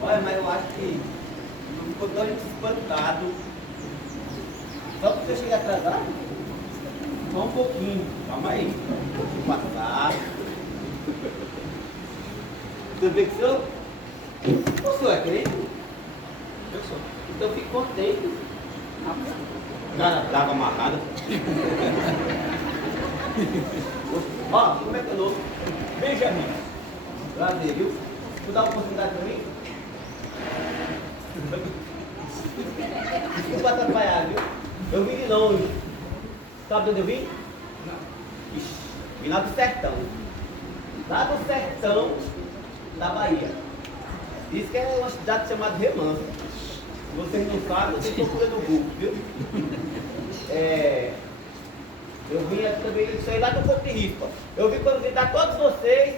Olha, mas eu acho que não ficou tão espantado. Só porque eu cheguei atrasado? Só um pouquinho. Calma aí. Deixa eu passar. Você vê que o senhor é crente? Eu sou. Então eu fico contente. Cara, tava amarrada. Ó, como é que é o nome? Benjamin. Prazer, viu? Tu dá uma oportunidade pra mim? Desculpa atrapalhar, viu? Eu vim de longe. Sabe de onde eu vim? Não. Ixi, vim lá do sertão. Lá do sertão da Bahia. Diz que é uma cidade chamada Remanso. Se vocês não sabem, vocês procuram no Google, viu? Eu vim aqui também, isso aí lá do Corpo de Rispa. Eu vim para visitar todos vocês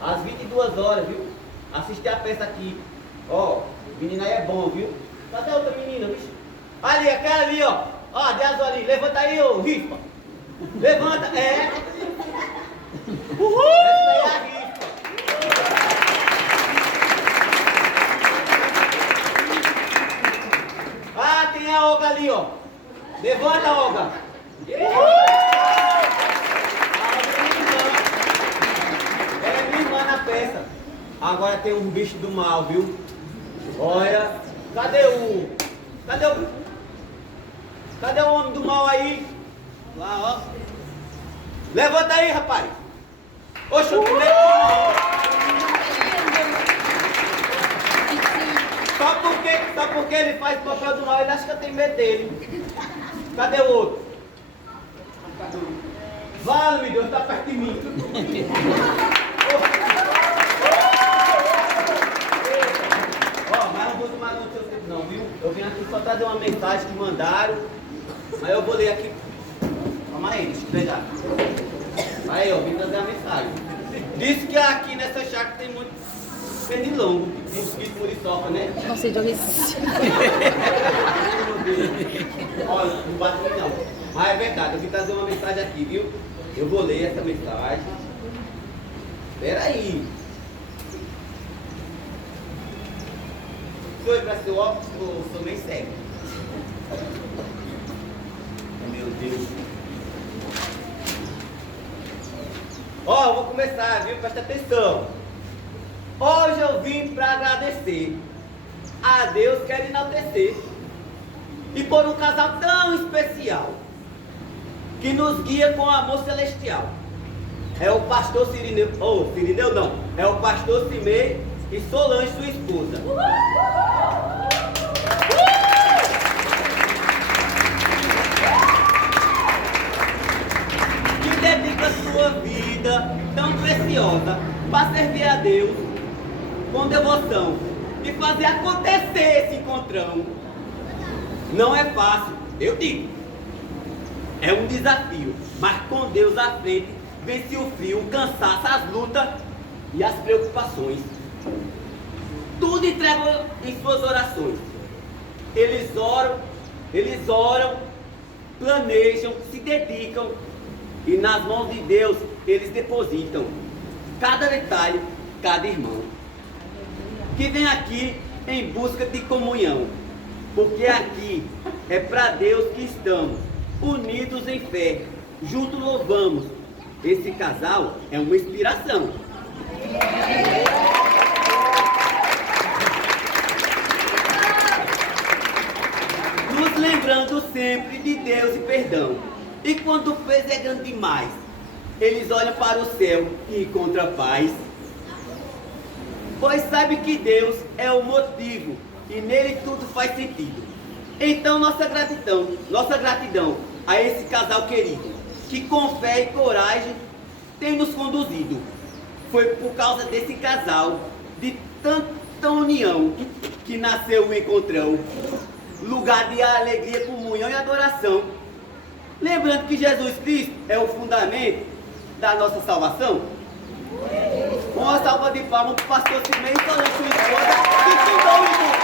às 22 horas, viu? Assistir a peça aqui. Ó, o menino aí é bom, viu? Cadê a outra menina, bicho? Ali, aquela ali, ó. Ó, de azul ali. Levanta aí, ô Rispa. Levanta, é. Uhul! Essa daí é a Rispa. Ah, tem a Olga ali, ó. Levanta, Olga. É minha irmã na peça. Agora tem um bicho do mal, viu? Olha, cadê o homem do mal aí? Lá, ó. Levanta aí, rapaz. Oxe, o primeiro não. Só porque ele faz o papel do mal, ele acha que eu tenho medo dele. Cadê o outro? Vale, Deus, tá perto de mim. Ó, mas não vou tomar muito seu tempo não, viu? Eu vim aqui só trazer uma mensagem que mandaram. Mas eu vou ler aqui. Calma aí, deixa eu pegar. Aí, ó, vim trazer a mensagem. Diz que aqui nessa chácara tem muito pernilongo, mosquito, muriçoca, né? Não sei de onde isso. Olha, não bate não. Mas é verdade, eu vim trazer uma mensagem aqui, viu? Eu vou ler essa mensagem. Espera aí. Foi para seu óculos, eu sou meio cego. Meu Deus. Ó, eu vou começar, viu? Presta atenção. Hoje eu vim para agradecer. A Deus quero enaltecer. E por um casal tão especial, que nos guia com amor celestial. É o pastor Cirineu, Cirineu não, é o pastor Cimei e Solange, sua esposa. Que dedica sua vida tão preciosa para servir a Deus com devoção e fazer acontecer esse encontrão. Não é fácil, eu digo. É um desafio, mas com Deus à frente, vence o frio, o cansaço, as lutas e as preocupações. Tudo entregam em suas orações. Eles oram, planejam, se dedicam e nas mãos de Deus eles depositam cada detalhe, cada irmão. Que vem aqui em busca de comunhão, porque aqui é para Deus que estamos, unidos em fé, juntos louvamos. Esse casal é uma inspiração. Nos lembrando sempre de Deus e perdão. E quando fez é grande demais, eles olham para o céu e encontram paz. Pois sabe que Deus é o motivo e nele tudo faz sentido. Então nossa gratidão a esse casal querido, que com fé e coragem tem nos conduzido. Foi por causa desse casal, de tanta união, que nasceu o encontrão, lugar de alegria, comunhão e adoração. Lembrando que Jesus Cristo é o fundamento da nossa salvação. Uma salva de palmas para o pastor Cimei e Solange, sua esposa, que fundou o encontro.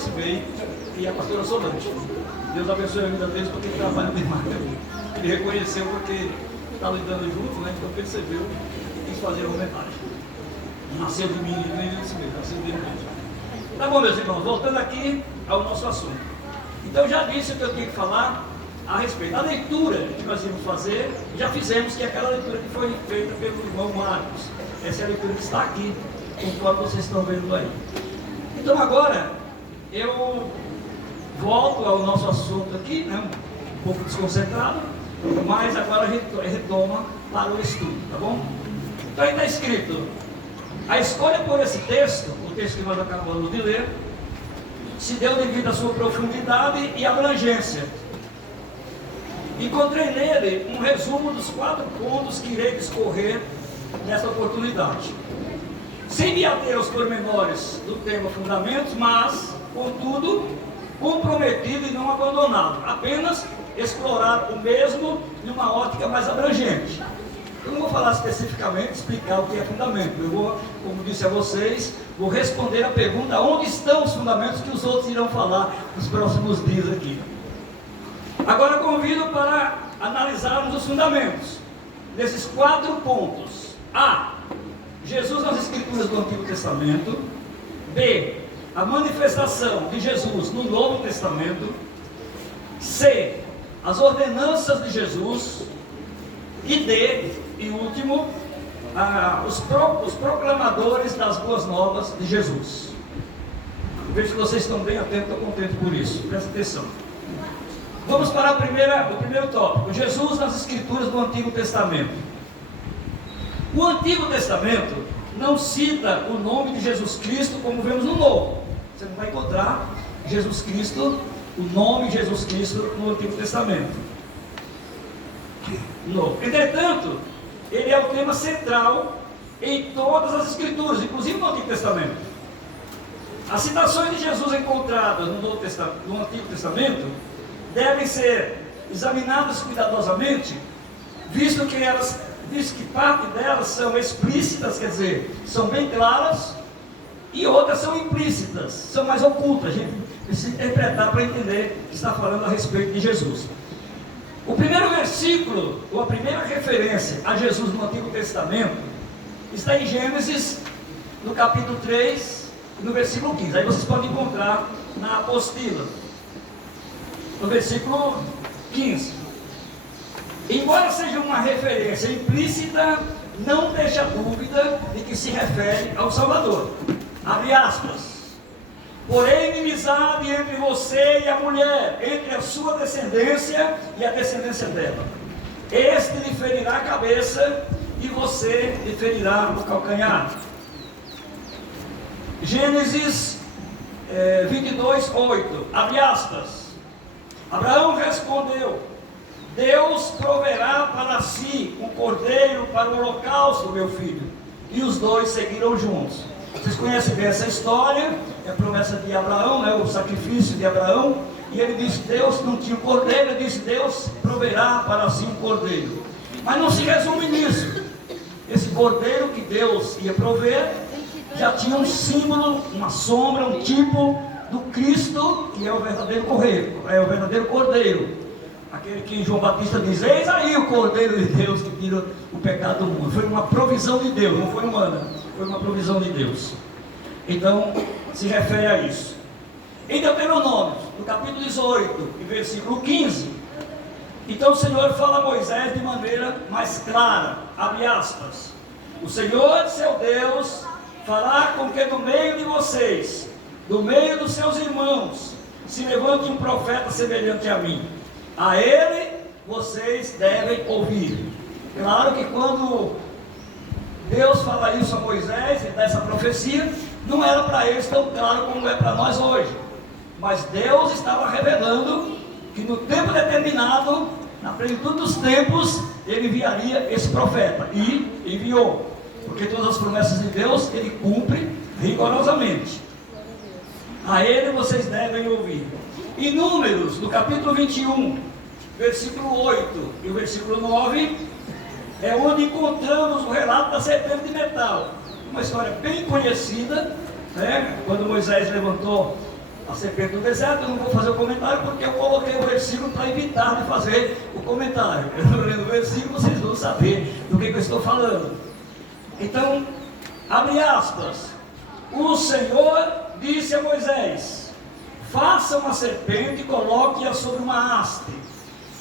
participei, e a pastora Solange. Deus abençoe a vida deles porque ele trabalha demais. Ele reconheceu porque está lidando junto, né? Então percebeu e quis fazer a homenagem. Nasceu de mim, nem disse mesmo, nasceu dele mesmo. Tá bom, meus irmãos, voltando aqui ao nosso assunto. Então já disse o que eu tinha que falar a respeito. A leitura que nós íamos fazer, já fizemos, que é aquela leitura que foi feita pelo irmão Marcos. Essa é a leitura que está aqui, conforme vocês estão vendo aí. Então agora, eu volto ao nosso assunto aqui, né, um pouco desconcentrado, mas agora a gente retoma para o estudo, tá bom? Então aí está escrito, a escolha por esse texto, o texto que nós acabamos de ler, se deu devido à sua profundidade e abrangência. Encontrei nele um resumo dos 4 pontos que irei discorrer nesta oportunidade. Sem me ater aos pormenores do tema fundamentos, mas, contudo, comprometido e não abandonado. Apenas explorar o mesmo de uma ótica mais abrangente. Eu não vou falar especificamente, explicar o que é fundamento. Eu vou, como disse a vocês, vou responder a pergunta onde estão os fundamentos que os outros irão falar nos próximos dias aqui. Agora convido para analisarmos os fundamentos desses 4 pontos. A. Jesus nas Escrituras do Antigo Testamento. B. A manifestação de Jesus no Novo Testamento. C. As ordenanças de Jesus. E D. E último, os proclamadores das boas novas de Jesus. Vejo que vocês estão bem atentos, estou contente por isso. Presta atenção. Vamos para o primeiro tópico. Jesus nas Escrituras do Antigo Testamento. O Antigo Testamento não cita o nome de Jesus Cristo como vemos no Novo. Você não vai encontrar Jesus Cristo, o nome de Jesus Cristo no Antigo Testamento. Novo. Entretanto, ele é o tema central em todas as Escrituras, inclusive no Antigo Testamento. As citações de Jesus encontradas no Antigo Testamento devem ser examinadas cuidadosamente, visto que parte delas são explícitas, quer dizer, são bem claras, e outras são implícitas, são mais ocultas. A gente precisa interpretar para entender que está falando a respeito de Jesus. O primeiro versículo, ou a primeira referência a Jesus no Antigo Testamento, está em Gênesis, no capítulo 3, no versículo 15. Aí vocês podem encontrar na apostila, no versículo 15. Embora seja uma referência implícita, não deixa dúvida de que se refere ao Salvador. Abre aspas. Porém, inimizade entre você e a mulher, entre a sua descendência e a descendência dela. Este lhe ferirá a cabeça e você lhe ferirá o calcanhar. Gênesis 22, 8. Abre aspas. Abraão respondeu: Deus proverá para si um cordeiro para o holocausto, meu filho. E os dois seguiram juntos. Vocês conhecem bem essa história, é a promessa de Abraão, né, o sacrifício de Abraão. E ele disse: Deus não tinha um cordeiro, ele disse: Deus proverá para si um cordeiro. Mas não se resume nisso. Esse cordeiro que Deus ia prover já tinha um símbolo, uma sombra, um tipo do Cristo, que é o verdadeiro cordeiro. Aquele que João Batista diz: eis aí o Cordeiro de Deus que tira o pecado do mundo. Foi uma provisão de Deus, não foi humana, foi uma provisão de Deus. Então, se refere a isso. Em Deuteronômio, no capítulo 18, e versículo 15, então o Senhor fala a Moisés de maneira mais clara, abre aspas: o Senhor, seu Deus, fará com que no meio de vocês, do meio dos seus irmãos, se levante um profeta semelhante a mim. A ele vocês devem ouvir. Claro que quando Deus fala isso a Moisés, e dá essa profecia, não era para eles tão claro como é para nós hoje. Mas Deus estava revelando que no tempo determinado, na plenitude dos tempos, ele enviaria esse profeta. E enviou. Porque todas as promessas de Deus, ele cumpre rigorosamente. A ele vocês devem ouvir. Em Números, no capítulo 21, versículo 8 e o versículo 9, é onde encontramos o relato da serpente de metal. Uma história bem conhecida, né? Quando Moisés levantou a serpente no deserto. Eu não vou fazer o comentário porque eu coloquei o versículo para evitar de fazer o comentário. Eu não lendo o versículo, vocês vão saber do que eu estou falando. Então, abre aspas. O Senhor disse a Moisés: faça uma serpente e coloque-a sobre uma haste.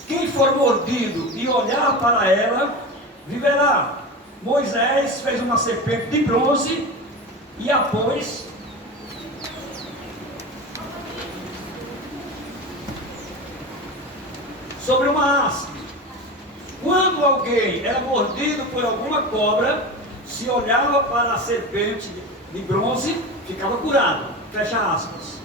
Quem for mordido e olhar para ela, viverá. Moisés fez uma serpente de bronze e a pôs sobre uma haste. Quando alguém era mordido por alguma cobra, se olhava para a serpente de bronze, ficava curado. Fecha aspas.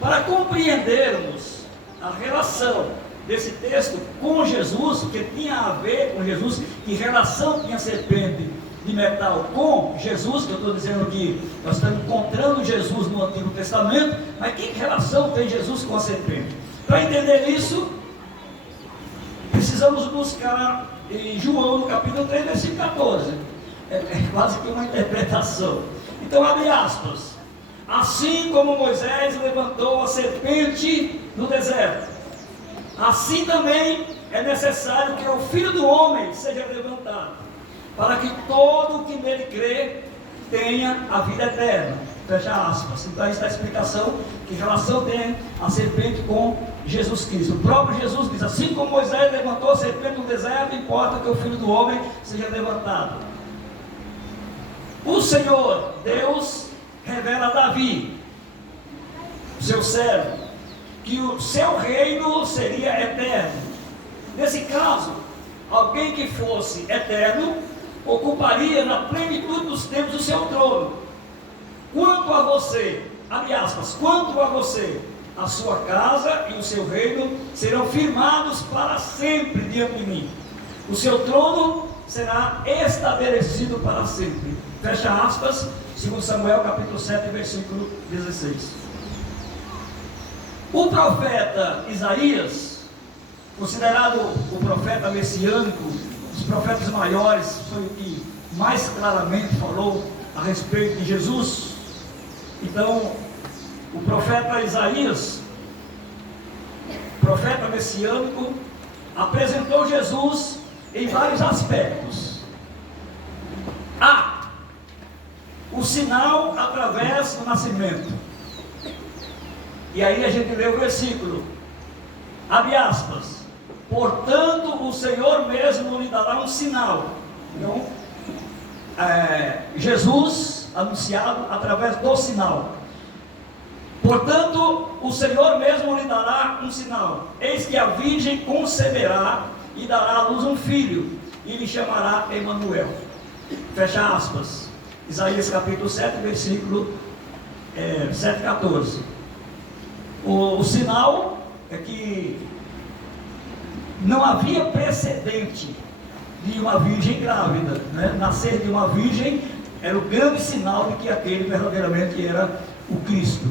Para compreendermos a relação desse texto com Jesus, que tinha a ver com Jesus, que relação tinha a serpente de metal com Jesus, que eu estou dizendo que nós estamos encontrando Jesus no Antigo Testamento, mas que relação tem Jesus com a serpente? Para entender isso, precisamos buscar em João, no capítulo 3, versículo 14. É quase que uma interpretação. Então, abre aspas. Assim como Moisés levantou a serpente no deserto, assim também é necessário que o Filho do Homem seja levantado, para que todo o que nele crê tenha a vida eterna. Fecha aspas. Então, esta é a explicação, que relação tem a serpente com Jesus Cristo. O próprio Jesus diz: assim como Moisés levantou a serpente no deserto, importa que o Filho do Homem seja levantado. O Senhor Deus revela a Davi, seu servo, que o seu reino seria eterno. Nesse caso, alguém que fosse eterno ocuparia na plenitude dos tempos o seu trono. Quanto a você, abre aspas, quanto a você, a sua casa e o seu reino serão firmados para sempre diante de mim. O seu trono será estabelecido para sempre. Fecha aspas, 2 Samuel capítulo 7, versículo 16. O profeta Isaías, considerado o profeta messiânico, dos profetas maiores, foi o que mais claramente falou a respeito de Jesus. Então, o profeta Isaías, profeta messiânico, apresentou Jesus em vários aspectos. O sinal através do nascimento. E aí a gente lê o versículo, abre aspas, portanto o Senhor mesmo lhe dará um sinal. Então, Jesus anunciado através do sinal. Portanto, o Senhor mesmo lhe dará um sinal. Eis que a virgem conceberá e dará à luz um filho, e lhe chamará Emanuel. Fecha aspas. Isaías capítulo 7, versículo 7, 14. O sinal é que não havia precedente de uma virgem grávida, né? Nascer de uma virgem era o grande sinal de que aquele verdadeiramente era o Cristo.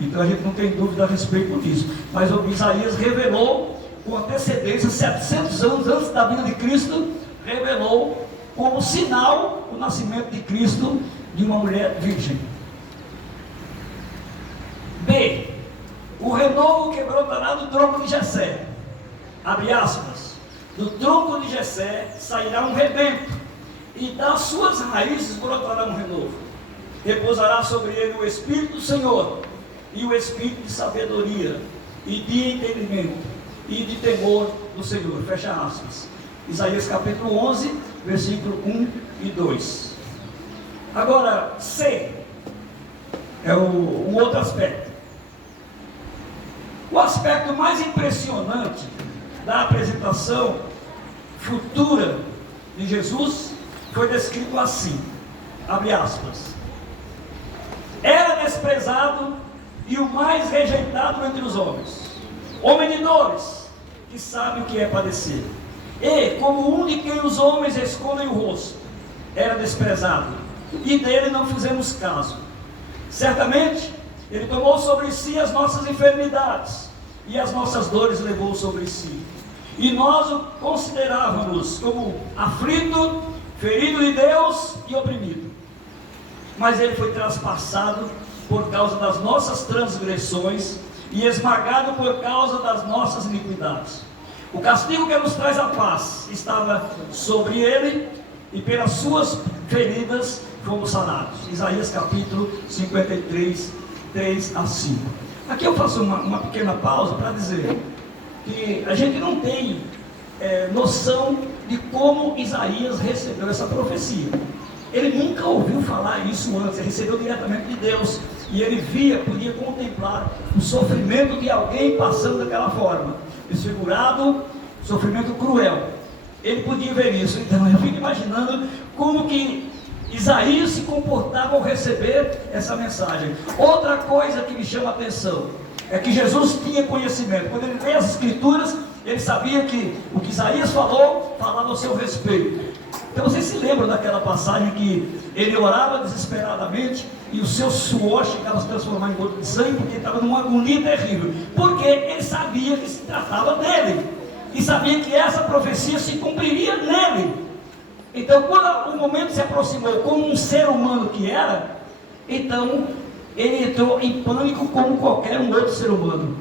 Então a gente não tem dúvida a respeito disso. Mas o Isaías revelou com antecedência, 700 anos antes da vinda de Cristo, revelou como sinal o nascimento de Cristo de uma mulher virgem. B. O renovo que brotará do tronco de Jessé. Abre aspas. Do tronco de Jessé sairá um rebento, e das suas raízes brotará um renovo. Repousará sobre ele o Espírito do Senhor, e o Espírito de sabedoria, e de entendimento, e de temor do Senhor. Fecha aspas. Isaías capítulo 11, versículo 1 e 2. Agora, C é um outro aspecto. O aspecto mais impressionante da apresentação futura de Jesus foi descrito assim, abre aspas, era desprezado e o mais rejeitado entre os homens, homem de dores, que sabe o que é padecer, e como um de quem os homens escondem o rosto, era desprezado, e dele não fizemos caso. Certamente ele tomou sobre si as nossas enfermidades, e as nossas dores levou sobre si, e nós o considerávamos como aflito, ferido de Deus e oprimido. Mas ele foi traspassado por causa das nossas transgressões e esmagado por causa das nossas iniquidades. O castigo que nos traz a paz estava sobre ele, e pelas suas feridas fomos sarados. Isaías capítulo 53, 3 a 5. Aqui eu faço uma pequena pausa para dizer que a gente não tem noção de como Isaías recebeu essa profecia. Ele nunca ouviu falar isso antes, ele recebeu diretamente de Deus, e ele podia contemplar o sofrimento de alguém passando daquela forma, desfigurado, sofrimento cruel. Ele podia ver isso. Então eu fico imaginando como que Isaías se comportava ao receber essa mensagem. Outra coisa que me chama a atenção é que Jesus tinha conhecimento. Quando ele lê as Escrituras, ele sabia que o que Isaías falou, falava ao seu respeito. Então vocês se lembram daquela passagem que ele orava desesperadamente e o seu suor chegava a se transformar em gota de sangue, porque ele estava numa agonia terrível, porque ele sabia que se tratava dele, e sabia que essa profecia se cumpriria nele. Então quando o momento se aproximou, como um ser humano que era, então ele entrou em pânico como qualquer um outro ser humano.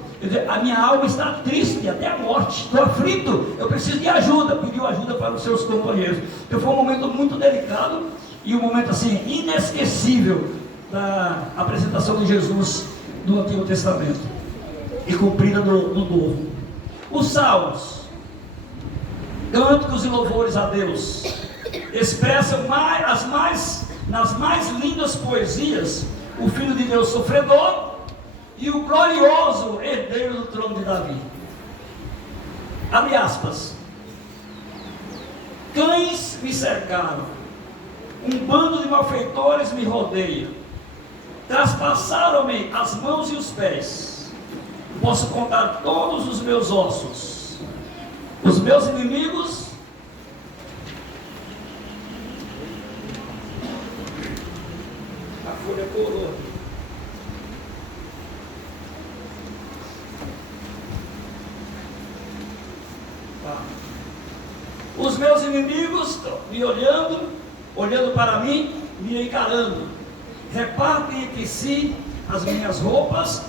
A minha alma está triste até a morte, estou aflito, eu preciso de ajuda. Pediu ajuda para os seus companheiros. Então foi um momento muito delicado e um momento assim inesquecível da apresentação de Jesus no Antigo Testamento e cumprida no Novo. Os salmos, cânticos e louvores a Deus, expressam nas mais lindas poesias o Filho de Deus sofredor e o glorioso herdeiro do trono de Davi. Abre aspas. Cães me cercaram, um bando de malfeitores me rodeia, traspassaram-me as mãos e os pés. Posso contar todos os meus ossos. Os meus inimigos a folha coroa. Os meus inimigos estão me olhando para mim, me encarando. Repartem entre si as minhas roupas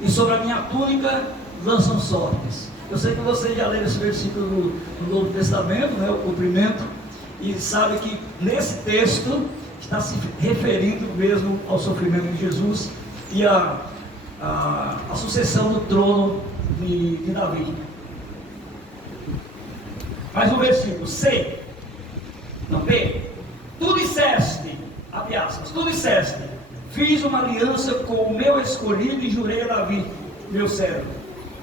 e sobre a minha túnica lançam sortes. Eu sei que vocês já leram esse versículo do Novo Testamento, né, o cumprimento, e sabe que nesse texto está se referindo mesmo ao sofrimento de Jesus e a sucessão do trono de Davi. Mais um versículo, C, não B. Tu disseste, abre aspas, tu disseste, fiz uma aliança com o meu escolhido e jurei a Davi, meu servo,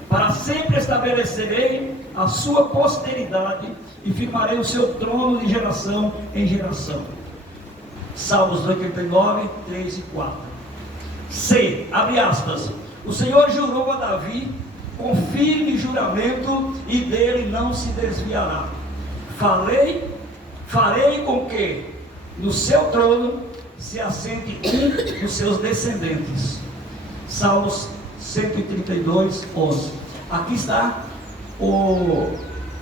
para sempre estabelecerei a sua posteridade e firmarei o seu trono de geração em geração. Salmos 89, 3 e 4. C, abre aspas, o Senhor jurou a Davi com firme juramento e dele não se desviará. Farei com que no seu trono se assente um dos seus descendentes. Salmos 132, 11. Aqui está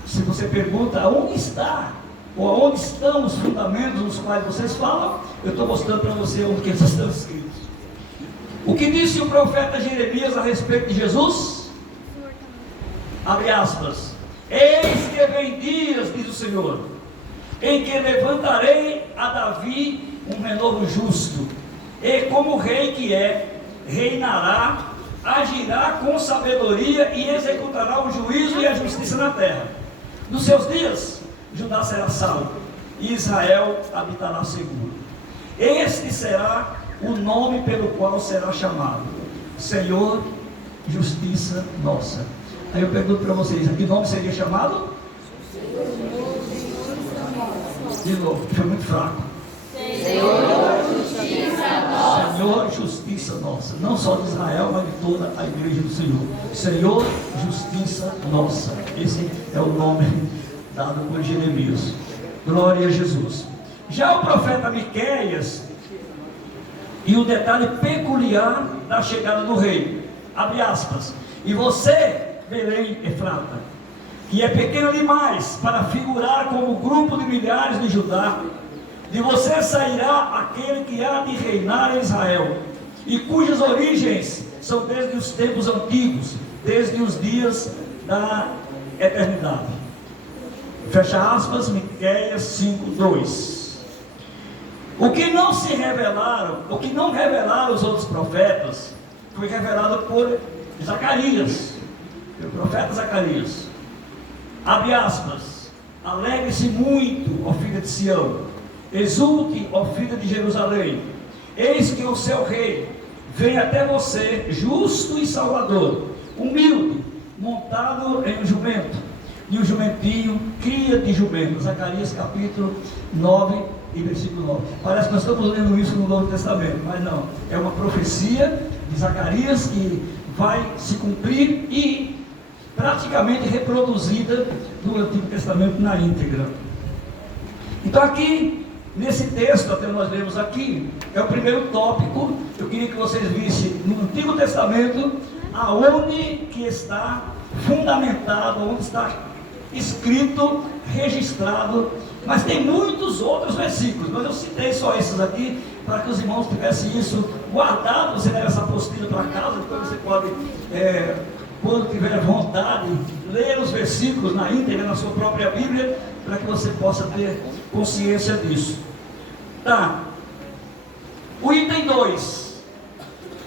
se você pergunta aonde está, ou aonde estão os fundamentos nos quais vocês falam, eu estou mostrando para você onde que eles estão escritos. O que disse o profeta Jeremias a respeito de Jesus? Abre aspas. Eis que vem dias, diz o Senhor, em que levantarei a Davi um renovo justo, e como rei que é, reinará, agirá com sabedoria e executará o juízo e a justiça na terra. Nos seus dias, Judá será salvo e Israel habitará seguro. Este será o nome pelo qual será chamado: Senhor, justiça nossa. Aí eu pergunto para vocês, a que nome seria chamado? De novo, foi muito fraco. Senhor, justiça nossa. Senhor, justiça nossa. Não só de Israel, mas de toda a igreja do Senhor. Senhor, justiça nossa. Esse é o nome dado por Jeremias. Glória a Jesus. Já o profeta Miqueias, e o detalhe peculiar da chegada do rei. Abre aspas. E você, Belém Efrata, que é pequena demais para figurar como grupo de milhares de Judá, de você sairá aquele que há de reinar em Israel, e cujas origens são desde os tempos antigos, desde os dias da eternidade. Fecha aspas, Miqueias 5:2. O que não se revelaram, o que não revelaram os outros profetas, foi revelado por Zacarias, pelo profeta Zacarias. Abre aspas: alegre-se muito, ó filha de Sião, exulte, ó filha de Jerusalém, eis que o seu rei vem até você, justo e salvador, humilde, montado em um jumento, e o jumentinho cria de jumento. Zacarias capítulo 9 e versículo 9. Parece que nós estamos lendo isso no Novo Testamento, mas não, é uma profecia de Zacarias que vai se cumprir e praticamente reproduzida no Antigo Testamento na íntegra. Então aqui, nesse texto, até nós lemos aqui, é o primeiro tópico. Eu queria que vocês vissem no Antigo Testamento aonde que está fundamentado, onde está escrito, registrado, mas tem muitos outros versículos, mas eu citei só esses aqui, para que os irmãos tivessem isso guardado. Você leva essa apostila para casa, depois você pode, quando tiver vontade, ler os versículos na íntegra, na sua própria Bíblia, para que você possa ter consciência disso. Tá. O item 2,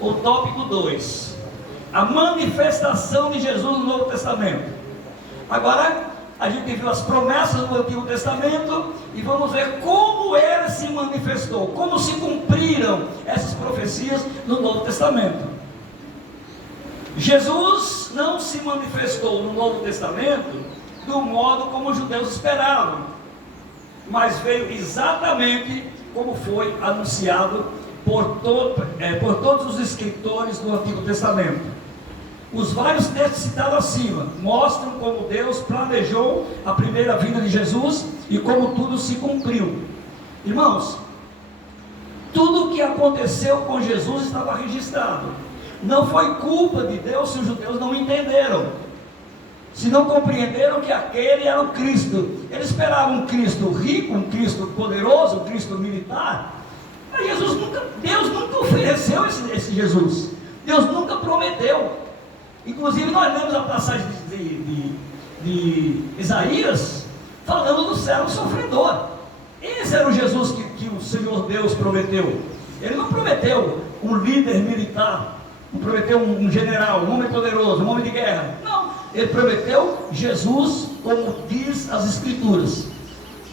o tópico 2, a manifestação de Jesus no Novo Testamento. Agora, a gente viu as promessas do Antigo Testamento e vamos ver como ele se manifestou, como se cumpriram essas profecias no Novo Testamento. Jesus não se manifestou no Novo Testamento do modo como os judeus esperavam, mas veio exatamente como foi anunciado por todos os escritores do Antigo Testamento. Os vários textos citados acima mostram como Deus planejou a primeira vinda de Jesus e como tudo se cumpriu. Irmãos, tudo o que aconteceu com Jesus estava registrado. Não foi culpa de Deus se os judeus não entenderam, se não compreenderam que aquele era o Cristo. Eles esperavam um Cristo rico, um Cristo poderoso, um Cristo militar. Mas Deus nunca ofereceu esse Jesus. Deus nunca prometeu. Inclusive nós lemos a passagem de Isaías falando do servo sofredor. Esse era o Jesus que o Senhor Deus prometeu. Ele não prometeu um líder militar, não prometeu um general, um homem poderoso, um homem de guerra. Não, ele prometeu Jesus, como diz as Escrituras.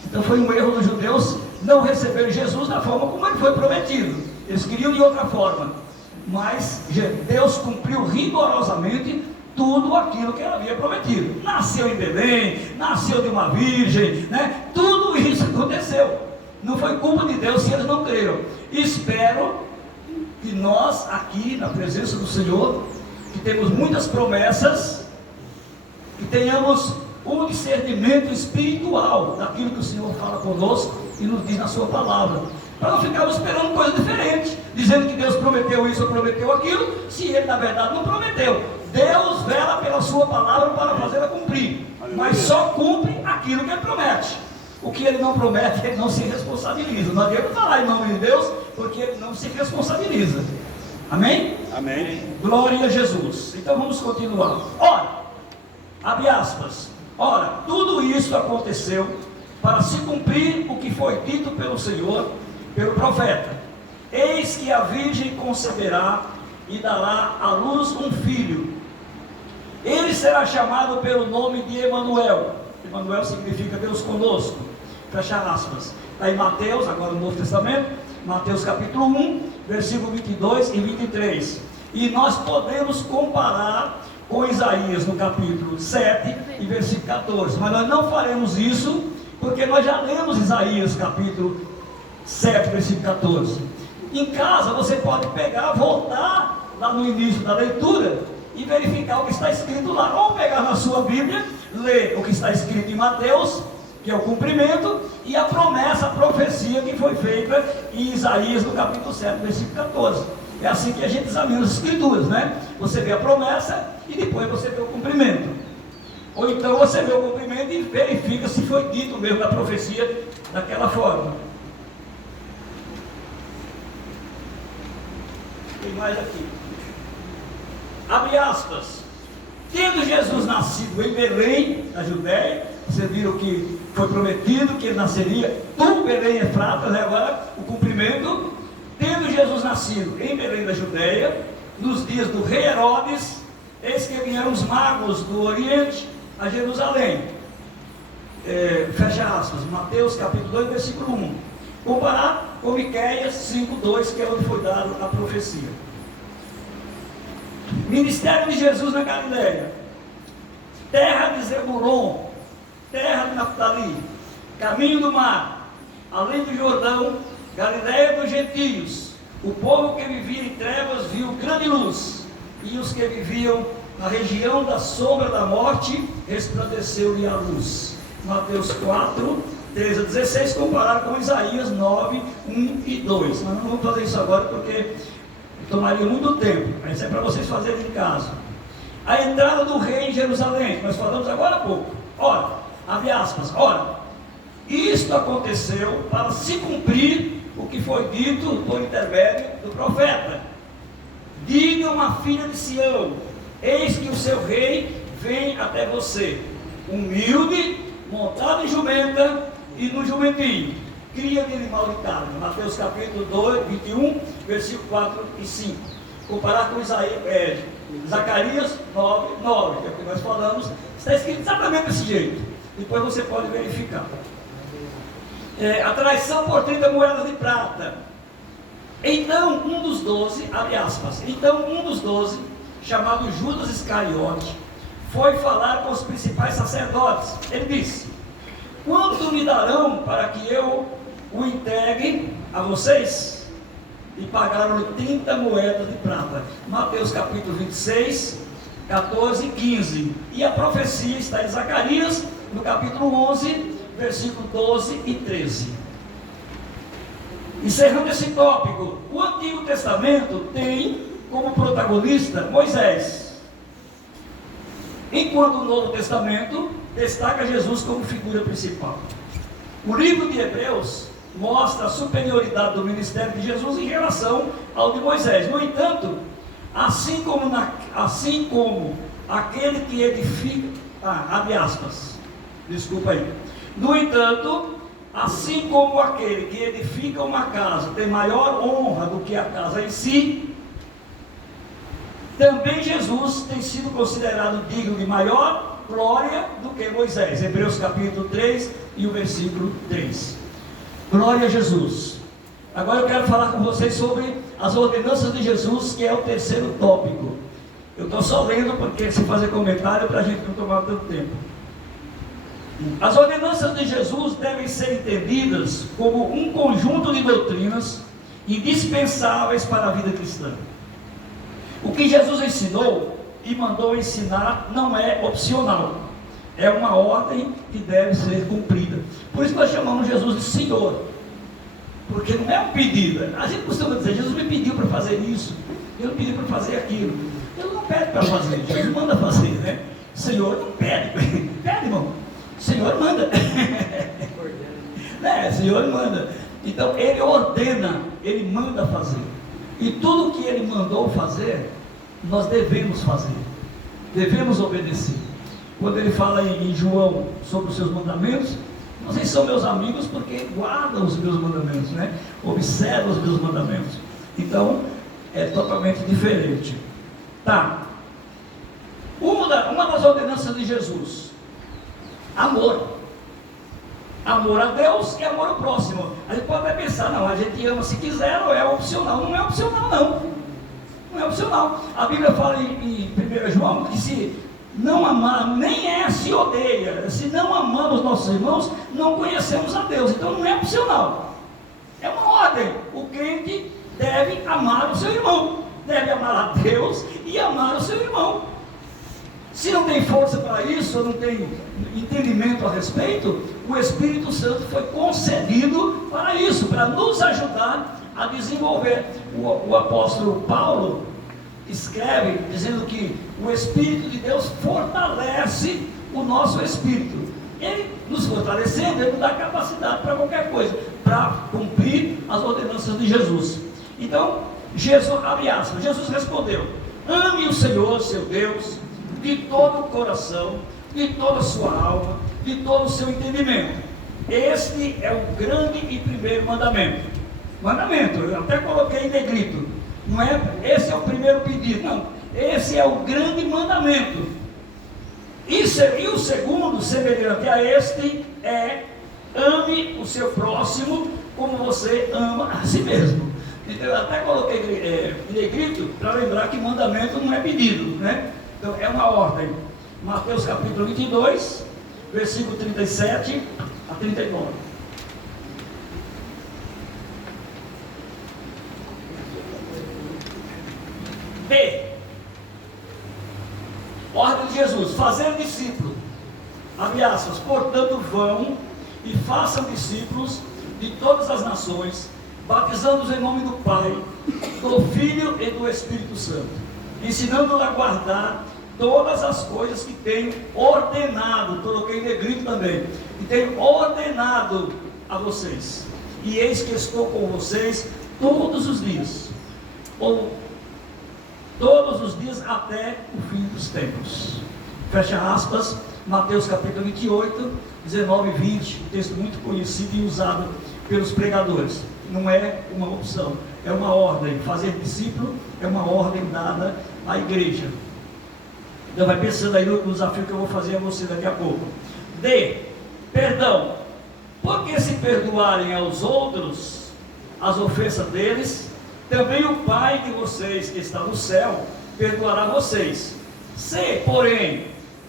Então foi um erro dos judeus não receber Jesus da forma como ele foi prometido. Eles queriam de outra forma. Mas Deus cumpriu rigorosamente tudo aquilo que ele havia prometido. Nasceu em Belém, nasceu de uma virgem, né? Tudo isso aconteceu. Não foi culpa de Deus se eles não creram. Espero que nós aqui na presença do Senhor, que temos muitas promessas, que tenhamos um discernimento espiritual daquilo que o Senhor fala conosco e nos diz na sua palavra, para não ficarmos esperando coisa diferente, dizendo que Deus prometeu isso ou prometeu aquilo, se Ele na verdade não prometeu. Deus vela pela sua palavra para fazê-la cumprir, mas só cumpre aquilo que Ele promete. O que Ele não promete, Ele não se responsabiliza. Não adianta falar em nome de Deus, porque Ele não se responsabiliza. Amém? Amém. Glória a Jesus. Então vamos continuar. Ora, abre aspas, ora, tudo isso aconteceu para se cumprir o que foi dito pelo Senhor, pelo profeta: eis que a virgem conceberá e dará à luz um filho. Ele será chamado pelo nome de Emanuel. Emanuel significa Deus conosco. Fecha aspas. Está em Mateus, agora no Novo Testamento, Mateus capítulo 1, versículo 22 e 23. E nós podemos comparar com Isaías no capítulo 7 e versículo 14. Mas nós não faremos isso, porque nós já lemos Isaías capítulo 7, versículo 14. Em casa você pode pegar, voltar lá no início da leitura e verificar o que está escrito lá, ou pegar na sua Bíblia, ler o que está escrito em Mateus, que é o cumprimento, e a promessa, a profecia que foi feita em Isaías no capítulo 7, versículo 14. É assim que a gente examina as Escrituras, né? Você vê a promessa e depois você vê o cumprimento. Ou então você vê o cumprimento e verifica se foi dito mesmo na profecia daquela forma. Tem mais aqui. Abre aspas. Tendo Jesus nascido em Belém, na Judéia, vocês viram que foi prometido que ele nasceria, tu Belém Efrata, né? Agora o cumprimento. Tendo Jesus nascido em Belém da Judéia, nos dias do rei Herodes, eis que vieram os magos do Oriente a Jerusalém. Fecha aspas, Mateus capítulo 2, versículo 1. Comparar com Miqueias 5:2, que é onde foi dada a profecia. Ministério de Jesus na Galileia, terra de Zebulon, terra de Naftali, caminho do mar, além do Jordão, Galileia dos gentios. O povo que vivia em trevas viu grande luz, e os que viviam na região da sombra da morte, resplandeceu-lhe a luz. Mateus 4, 13 a 16, comparado com Isaías 9, 1 e 2. Mas não vamos fazer isso agora porque tomaria muito tempo, mas é para vocês fazerem em casa. A entrada do rei em Jerusalém, nós falamos agora há pouco. Ora, abre aspas, ora, isto aconteceu para se cumprir o que foi dito por intermédio do profeta. Digam à filha de Sião, eis que o seu rei vem até você, humilde, montado em jumenta e no jumentinho, cria de animal de carne. Mateus capítulo 2, 21, versículo 4 e 5. Comparar com Zacarias 9, 9, que é o que nós falamos, está escrito exatamente desse jeito. Depois você pode verificar. A traição por 30 moedas de prata. Então um dos 12, abre aspas, então um dos 12, chamado Judas Iscariote, foi falar com os principais sacerdotes. Ele disse: quanto me darão para que eu o entregue a vocês? E pagaram-lhe 30 moedas de prata. Mateus capítulo 26, 14 e 15. E a profecia está em Zacarias, no capítulo 11, versículo 12 e 13. Encerrando esse tópico, o Antigo Testamento tem como protagonista Moisés, enquanto o Novo Testamento destaca Jesus como figura principal. O livro de Hebreus mostra a superioridade do ministério de Jesus em relação ao de Moisés. No entanto, assim como aquele que edifica, abre aspas, desculpa aí. No entanto, assim como aquele que edifica uma casa tem maior honra do que a casa em si, também Jesus tem sido considerado digno de maior glória do que Moisés. Hebreus capítulo 3 e o versículo 3. Glória a Jesus. Agora eu quero falar com vocês sobre as ordenanças de Jesus, que é o terceiro tópico. Eu estou só lendo porque se fazer comentário para a gente não tomar tanto tempo. As ordenanças de Jesus devem ser entendidas como um conjunto de doutrinas indispensáveis para a vida cristã. O que Jesus ensinou e mandou ensinar não é opcional, é uma ordem que deve ser cumprida. Por isso nós chamamos Jesus de Senhor, porque não é um pedido. A gente costuma dizer: Jesus me pediu para fazer isso, Ele me pediu para fazer aquilo. Ele não pede para fazer, Jesus manda fazer, né? Senhor não pede, pede, irmão. Senhor manda. Senhor manda. Então Ele ordena, Ele manda fazer. E tudo que Ele mandou fazer, nós devemos fazer, devemos obedecer. Quando Ele fala em João sobre os seus mandamentos, vocês são meus amigos porque guardam os meus mandamentos, né? Observam os meus mandamentos. Então é totalmente diferente. Tá. Uma das ordenanças de Jesus: amor. Amor a Deus e amor ao próximo. A gente pode até pensar: não, a gente ama se quiser, ou é opcional. Não é opcional, não. Não é opcional. A Bíblia fala em 1 João que se não amar, nem se odeia. Se não amamos nossos irmãos, não conhecemos a Deus. Então não é opcional. É uma ordem. O crente deve amar o seu irmão. Deve amar a Deus e amar o seu irmão. Se não tem força para isso, ou não tem entendimento a respeito, o Espírito Santo foi concedido para isso, para nos ajudar a desenvolver. O apóstolo Paulo escreve dizendo que o Espírito de Deus fortalece o nosso espírito. Ele nos fortalecendo, Ele nos dá capacidade para qualquer coisa, para cumprir as ordenanças de Jesus. Então, Jesus, abre aspas, Jesus respondeu: ame o Senhor, seu Deus, de todo o coração, de toda a sua alma, de todo o seu entendimento. Este é o grande e primeiro mandamento. Mandamento, eu até coloquei em negrito. Não é, esse é o primeiro pedido, não. Esse é o grande mandamento. E o segundo, semelhante a este, é: ame o seu próximo como você ama a si mesmo. Então, eu até coloquei em negrito para lembrar que mandamento não é pedido, né? Então é uma ordem. Mateus capítulo 22, versículo 37 a 39. B. Ordem de Jesus: fazer discípulo. Abre aspas. Portanto, vão e façam discípulos de todas as nações, batizando-os em nome do Pai, do Filho e do Espírito Santo, ensinando-os a guardar todas as coisas que tenho ordenado. Coloquei em negrito também. E tenho ordenado a vocês. E eis que estou com vocês todos os dias. Todos os dias até o fim dos tempos. Fecha aspas. Mateus capítulo 28, 19 e 20. Um texto muito conhecido e usado pelos pregadores. Não é uma opção, é uma ordem. Fazer discípulo é uma ordem dada à igreja. Então vai pensando aí no desafio que eu vou fazer a você daqui a pouco. D. Perdão. Porque se perdoarem aos outros as ofensas deles, também o Pai de vocês que está no céu perdoará vocês. Se, porém,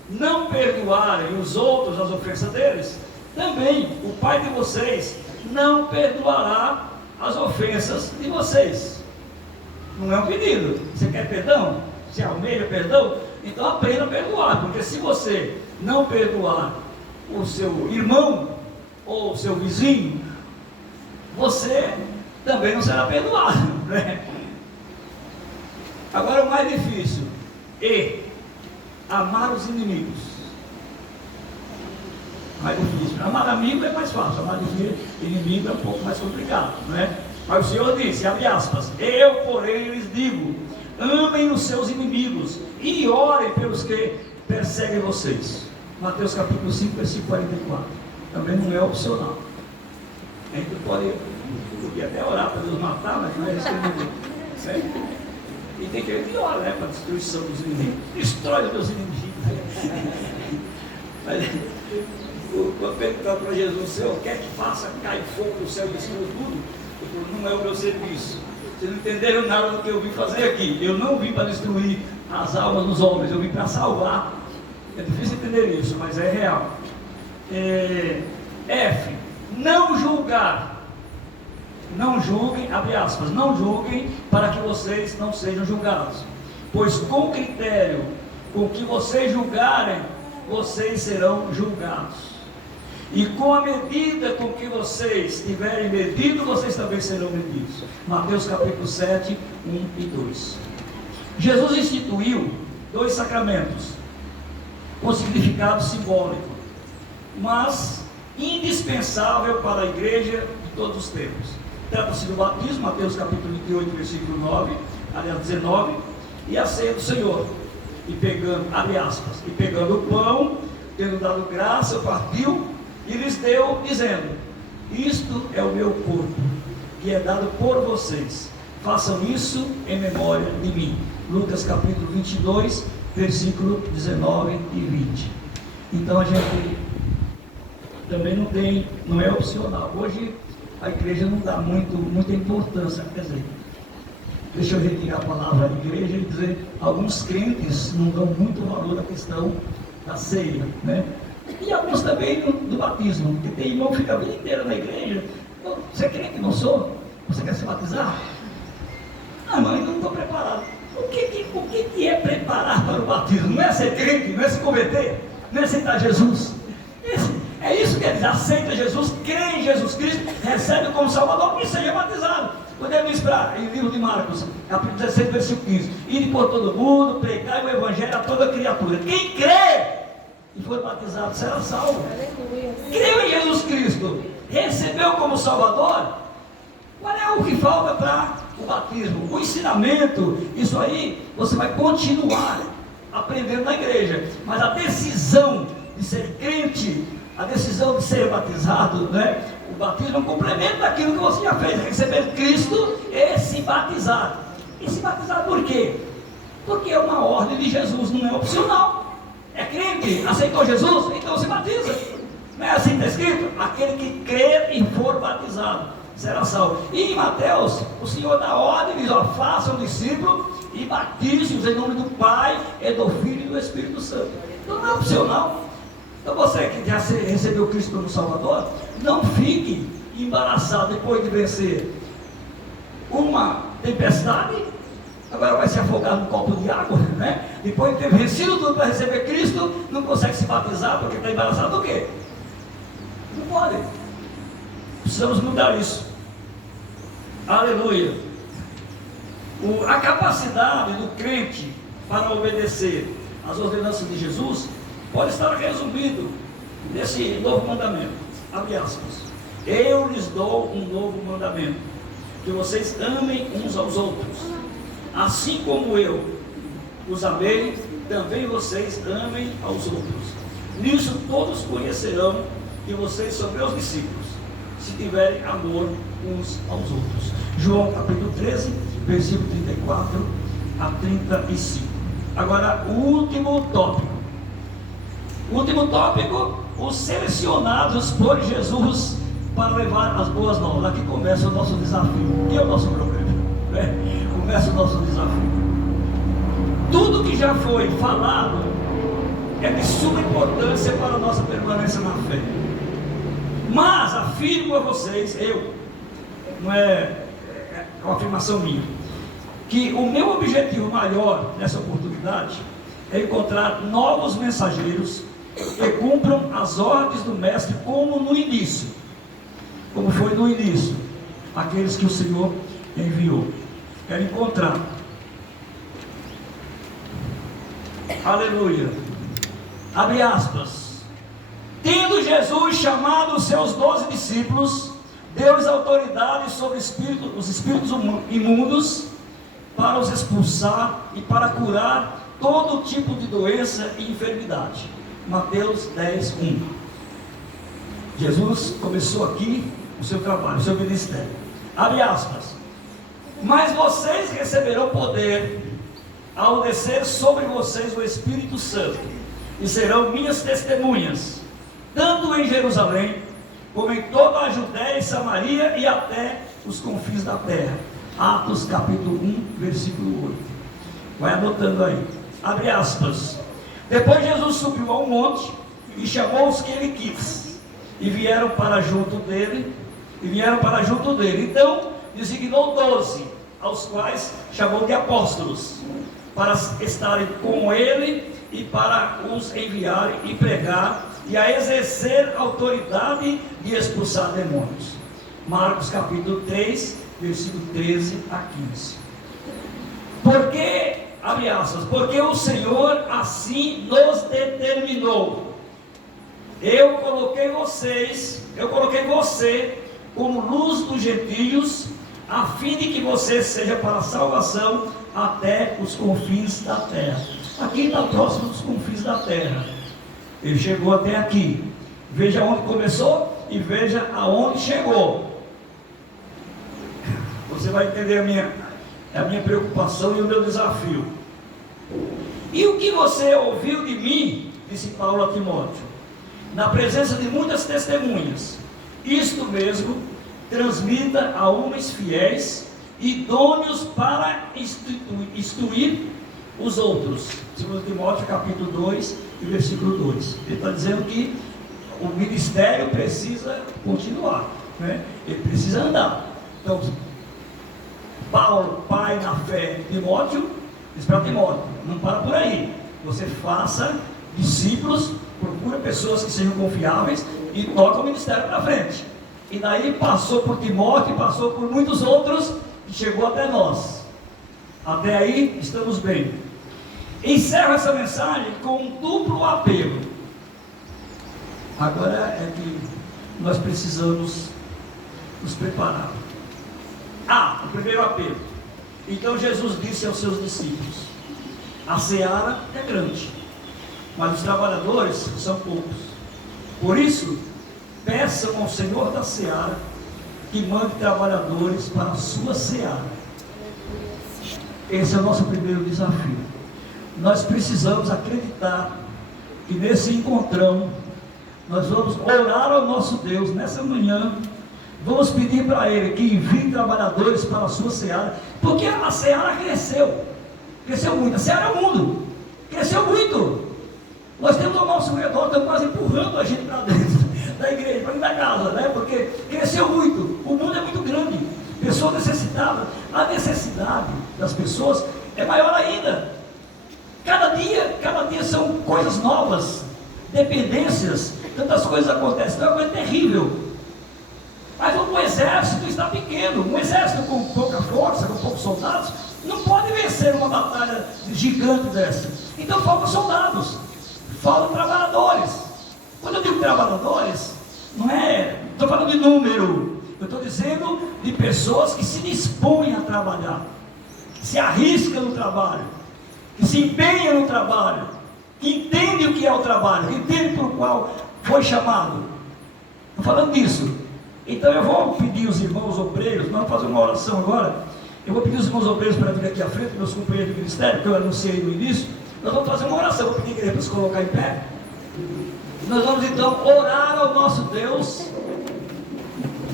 não perdoarem os outros as ofensas deles, também o Pai de vocês não perdoará as ofensas de vocês. Não é um pedido. Você quer perdão? Você almeja perdão? Então aprenda a perdoar, porque se você não perdoar o seu irmão ou o seu vizinho, você também não será perdoado, né? Agora o mais difícil é amar os inimigos. Mais difícil. Amar amigo é mais fácil, amar inimigo é um pouco mais complicado, né? Mas o Senhor disse, abre aspas: eu, porém, lhes digo, amem os seus inimigos e orem pelos que perseguem vocês. Mateus capítulo 5, versículo 44. Também não é opcional. A gente podia até orar para Deus matar, mas não é isso que eu digo. Certo? E tem que orar, né, para a destruição dos inimigos. Destrói os meus inimigos. Mas, quando perguntaram para Jesus: Senhor, quer que faça cair fogo do céu e destrua tudo? Ele falou: não é o meu serviço. Vocês não entenderam nada do que eu vim fazer aqui. Eu não vim para destruir as almas dos homens, eu vim para salvar. É difícil entender isso, mas é real. F. Não julgar. Não julguem, abre aspas, não julguem para que vocês não sejam julgados. Pois com o critério com que vocês julgarem, vocês serão julgados. E com a medida com que vocês tiverem medido, vocês também serão medidos. Mateus capítulo 7, 1 e 2. Jesus instituiu 2 sacramentos com significado simbólico, mas indispensável para a igreja de todos os tempos. Trata-se do batismo, Mateus capítulo 28, versículo 9, aliás 19, e a ceia do Senhor. E pegando, abre aspas, e pegando o pão, tendo dado graça, partiu e lhes deu, dizendo: isto é o meu corpo, que é dado por vocês. Façam isso em memória de mim. Lucas capítulo 22, versículo 19 e 20. Então a gente também não é opcional. Hoje a igreja não dá muita importância. Quer dizer, deixa eu retirar a palavra igreja e dizer, alguns crentes não dão muito valor à questão da ceia, né? E alguns também do batismo, porque tem irmão que fica a vida inteira na igreja. Você é crente? Não sou? Você quer se batizar? Ah, mãe, não estou preparado. O que é preparar para o batismo? Não é ser crente, não é se converter, não é aceitar Jesus. É isso que quer dizer: aceita Jesus, crê em Jesus Cristo, recebe como Salvador e seja batizado. Podemos esperar em livro de Marcos, capítulo 16, versículo 15: ide por todo mundo, pregai o evangelho a toda criatura. Quem crê e for batizado será salvo. Creu em Jesus Cristo, recebeu como Salvador. Qual é o que falta para o batismo, o ensinamento, isso aí você vai continuar aprendendo na igreja, mas a decisão de ser crente, a decisão de ser batizado, né? O batismo é um complemento daquilo que você já fez, receber Cristo e se batizar. E se batizar por quê? Porque é uma ordem de Jesus, não é opcional. É crente, aceitou Jesus, então se batiza. Não é assim que está escrito? Aquele que crer e for batizado será salvo. E em Mateus, o Senhor dá ordem, diz: ó, façam discípulo e batize-os em nome do Pai, e do Filho e do Espírito Santo. Então não é opcional. Então você que já recebeu Cristo como Salvador, não fique embaraçado depois de vencer uma tempestade, agora vai se afogar num copo de água, né? Depois de ter vencido tudo para receber Cristo, não consegue se batizar porque está embaraçado do quê? Não pode. Precisamos mudar isso. Aleluia. A capacidade do crente para obedecer às ordenanças de Jesus pode estar resumido nesse novo mandamento. Abre aspas. Eu lhes dou um novo mandamento, que vocês amem uns aos outros. Assim como eu os amei, também vocês amem aos outros. Nisso todos conhecerão que vocês são meus discípulos, se tiverem amor uns aos outros. João capítulo 13, versículo 34 a 35. Agora, o último tópico. O último tópico, os selecionados por Jesus para levar as boas novas. Aqui começa o nosso desafio. E é o nosso problema, né? Começa o nosso desafio. Tudo que já foi falado é de suma importância para a nossa permanência na fé. Mas afirmo a vocês, não é uma afirmação minha, que o meu objetivo maior nessa oportunidade é encontrar novos mensageiros que cumpram as ordens do Mestre como no início, como foi no início, aqueles que o Senhor enviou. Quero encontrar. Aleluia. Abre aspas. Tendo Jesus chamado os seus 12 discípulos, deu-lhes autoridade sobre os espíritos imundos para os expulsar e para curar todo tipo de doença e enfermidade. Mateus 10, 1. Jesus começou aqui o seu trabalho, o seu ministério. Abre aspas. Mas vocês receberão poder ao descer sobre vocês o Espírito Santo, e serão minhas testemunhas, tanto em Jerusalém, como em toda a Judéia e Samaria e até os confins da terra. Atos capítulo 1, versículo 8. Vai anotando aí. Abre aspas. Depois Jesus subiu ao monte e chamou os que ele quis, e vieram para junto dele. Então designou 12, aos quais chamou de apóstolos, para estarem com ele e para os enviarem e pregar e a exercer autoridade de expulsar demônios. Marcos capítulo 3, versículo 13 a 15. Porque, abre aspas, porque o Senhor assim nos determinou. Eu coloquei você como luz dos gentios, a fim de que você seja para a salvação até os confins da terra. Aqui está próximo dos confins da terra. Ele chegou até aqui. Veja onde começou e veja aonde chegou. Você vai entender a minha preocupação e o meu desafio. E o que você ouviu de mim, disse Paulo a Timóteo, na presença de muitas testemunhas, isto mesmo transmita a homens fiéis, idôneos para instruir os outros. 2 Timóteo capítulo 2 e versículo 2. Ele está dizendo que o ministério precisa continuar, né? Ele precisa andar. Então, Paulo, pai na fé, Timóteo, diz para Timóteo, não para por aí. Você faça discípulos, procura pessoas que sejam confiáveis e toca o ministério para frente. E daí passou por Timóteo, passou por muitos outros e chegou até nós. Até aí estamos bem. Encerro essa mensagem com um duplo apelo. Agora é que nós precisamos nos preparar. o primeiro apelo. Então Jesus disse aos seus discípulos: a seara é grande, mas os trabalhadores são poucos. Por isso, peçam ao Senhor da seara que mande trabalhadores para a sua seara. Esse é o nosso primeiro desafio. Nós precisamos acreditar que nesse encontrão nós vamos orar ao nosso Deus nessa manhã. Vamos pedir para Ele que envie trabalhadores para a sua seara, porque a seara cresceu muito. A seara é o mundo, cresceu muito. Nós temos ao nosso redor, estamos quase empurrando a gente para dentro da igreja, para dentro da casa, né? Porque cresceu muito, o mundo é muito grande, pessoas necessitadas, a necessidade das pessoas é maior ainda. Cada dia são coisas novas, dependências, tantas coisas acontecem, então é uma coisa terrível. Mas o exército está pequeno, um exército com pouca força, com poucos soldados, não pode vencer uma batalha gigante dessa. Então faltam soldados, faltam trabalhadores. Quando eu digo trabalhadores, não estou falando de número, eu estou dizendo de pessoas que se dispõem a trabalhar, que se arriscam no trabalho, que se empenham no trabalho, que entendem o que é o trabalho, que entendem por qual foi chamado. Estou falando disso. Então eu vou pedir os irmãos obreiros, nós vamos fazer uma oração agora. Eu vou pedir os irmãos obreiros para vir aqui à frente, meus companheiros de ministério, que eu anunciei no início. Nós vamos fazer uma oração, vou pedir a igreja para se colocar em pé. Nós vamos então orar ao nosso Deus,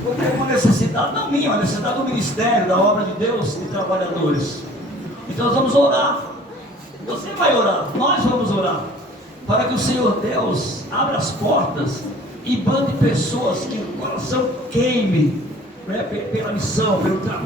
porque é uma necessidade, não minha, é uma necessidade do ministério, da obra de Deus e trabalhadores. Então nós vamos orar. Você vai orar, nós vamos orar, para que o Senhor Deus abra as portas e mande pessoas que o coração queime, né, pela missão, pelo trabalho.